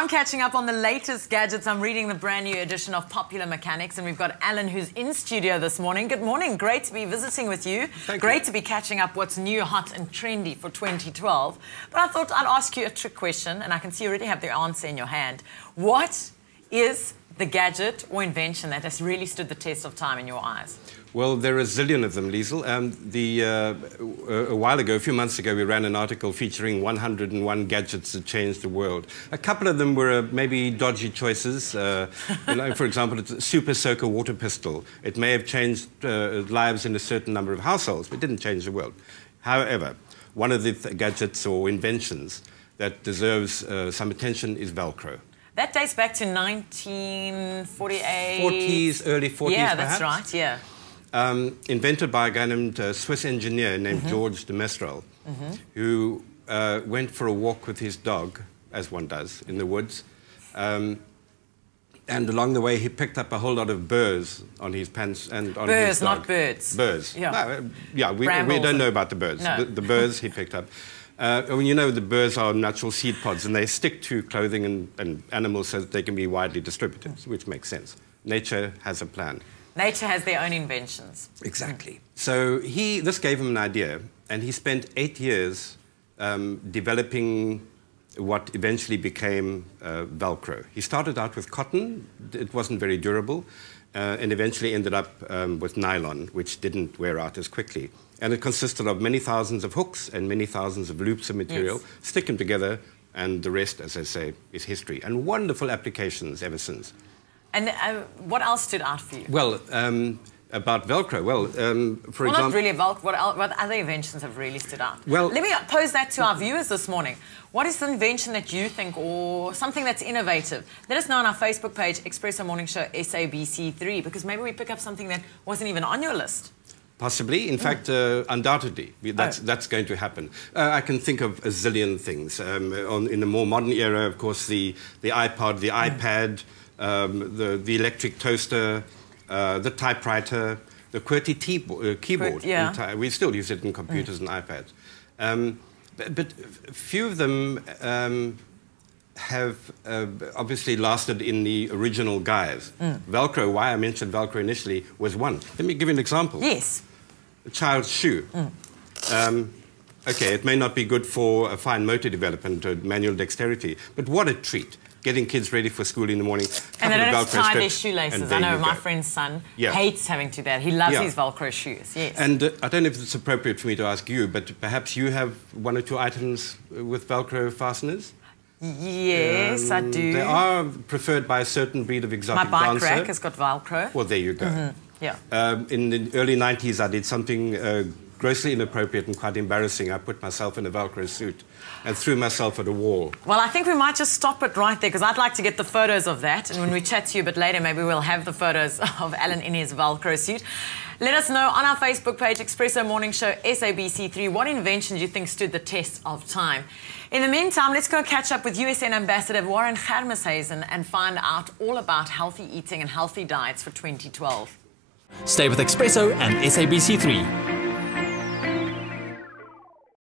I'm catching up on the latest gadgets. I'm reading the brand new edition of Popular Mechanics, and we've got Alan, who's in studio this morning. Good morning. Great to be visiting with you. Great to be catching up what's new, hot and trendy for 2012. But I thought I'd ask you a trick question, and I can see you already have the answer in your hand. What is the gadget or invention that has really stood the test of time in your eyes? Well, there are a zillion of them, Liesl. A while ago, a few months ago, we ran an article featuring 101 gadgets that changed the world. A couple of them were maybe dodgy choices. For example, it's a super soaker water pistol. It may have changed lives in a certain number of households, but it didn't change the world. However, one of the gadgets or inventions that deserves some attention is Velcro. That dates back to 1948. 40s, early 40s, yeah, perhaps. That's right, yeah. Invented by a guy named Swiss engineer named George de Mestral, who went for a walk with his dog, as one does, in the woods. And along the way, he picked up a whole lot of burrs on his pants and on his dog. Not birds. Burrs. Yeah, no, we don't know about the birds. No. The burrs he picked up. You know, the burrs are natural seed pods, and they stick to clothing and animals so that they can be widely distributed, which makes sense. Nature has a plan. Nature has their own inventions. Exactly. So this gave him an idea, and he spent 8 years developing what eventually became Velcro. He started out with cotton. It wasn't very durable, and eventually ended up with nylon, which didn't wear out as quickly. And it consisted of many thousands of hooks and many thousands of loops of material. Yes. Stick them together, and the rest, as I say, is history. And wonderful applications ever since. And what else stood out for you? Well, about Velcro, for example... not really Velcro. What other inventions have really stood out? Well... Let me pose that to our viewers this morning. What is the invention that you think, or something that's innovative? Let us know on our Facebook page, eXpresso Morning Show SABC3, because maybe we pick up something that wasn't even on your list. Possibly. In fact, undoubtedly, that's going to happen. I can think of a zillion things. In the more modern era, of course, the iPod, the iPad... the electric toaster, the typewriter, the QWERTY keyboard. Yeah. We still use it in computers and iPads. But few of them have obviously lasted in the original guise. Velcro, why I mentioned Velcro initially, was one. Let me give you an example. Yes. A child's shoe. Okay, it may not be good for a fine motor development or manual dexterity, but what a treat. Getting kids ready for school in the morning. And they don't have to tie their shoelaces. I know my friend's son hates having to do that. He loves his Velcro shoes, yes. And I don't know if it's appropriate for me to ask you, but perhaps you have one or two items with Velcro fasteners? Yes, I do. They are preferred by a certain breed of exotic dancer. My bike rack has got Velcro. Well, there you go. Yeah. In the early 90s, I did something grossly inappropriate and quite embarrassing. I put myself in a Velcro suit and threw myself at a wall. Well, I think we might just stop it right there, because I'd like to get the photos of that, and when we chat to you a bit later, maybe we'll have the photos of Alan in his Velcro suit. Let us know on our Facebook page, eXpresso Morning Show SABC3, what invention do you think stood the test of time? In the meantime, let's go catch up with USN Ambassador Warren Germeshuizen and find out all about healthy eating and healthy diets for 2012. Stay with eXpresso and SABC3.